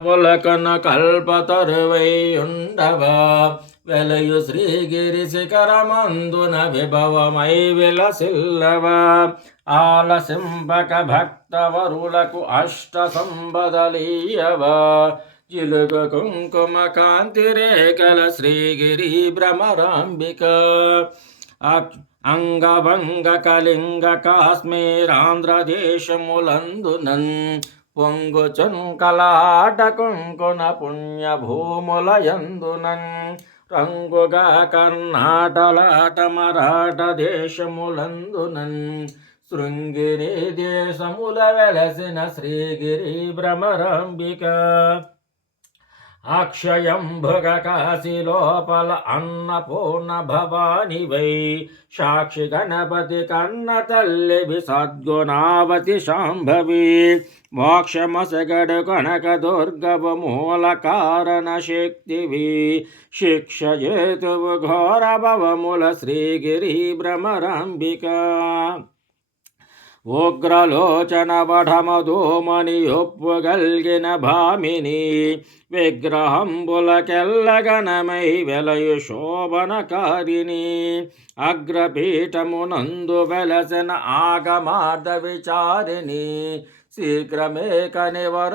పులకన కల్పతరువైయుండవా వెలయు శ్రీగిరి శిఖరమందున విభవమై విలసిల్లవా ఆలసింపక భక్తవరులకు అష్ట సంబదలీయవా జిలుగు కుంకుమ కాంతి రేఖల శ్రీగిరి భ్రమరాంబిక అంగభంగ కళింగ కాశ్మీరాంధ్రదేశములందునన్ పొంగుచున్ కలాట కుంకున పుణ్యభూములయందునన్ రంగుగా కర్ణాటలాట మరాఠ దేశములందునన్ శృంగిరి దేశముల వెలసిన శ్రీగిరి భ్రమరాంబిక అక్షయంభుగ కాశీ లోపల అన్నపూర్ణ భవానివై సాక్షి గణపతి కన్న తల్లివి సద్గుణావతి శాంభవి మోక్షమసగడు కనక దుర్గవు మూల కారణ శక్తివి శిక్షయేతువు ఘోర భవముల శ్రీగిరి భ్రమరాంబిక ఉగ్రలోచన వఢమధూమని ఒప్పుగల్గిన భామిని విగ్రహంబులకెల్లగనమై వెలయు శోభనకారిణి అగ్రపీఠమునందు వెలసిన ఆగమార్ధ విచారిణి శీఘ్రమే కనివర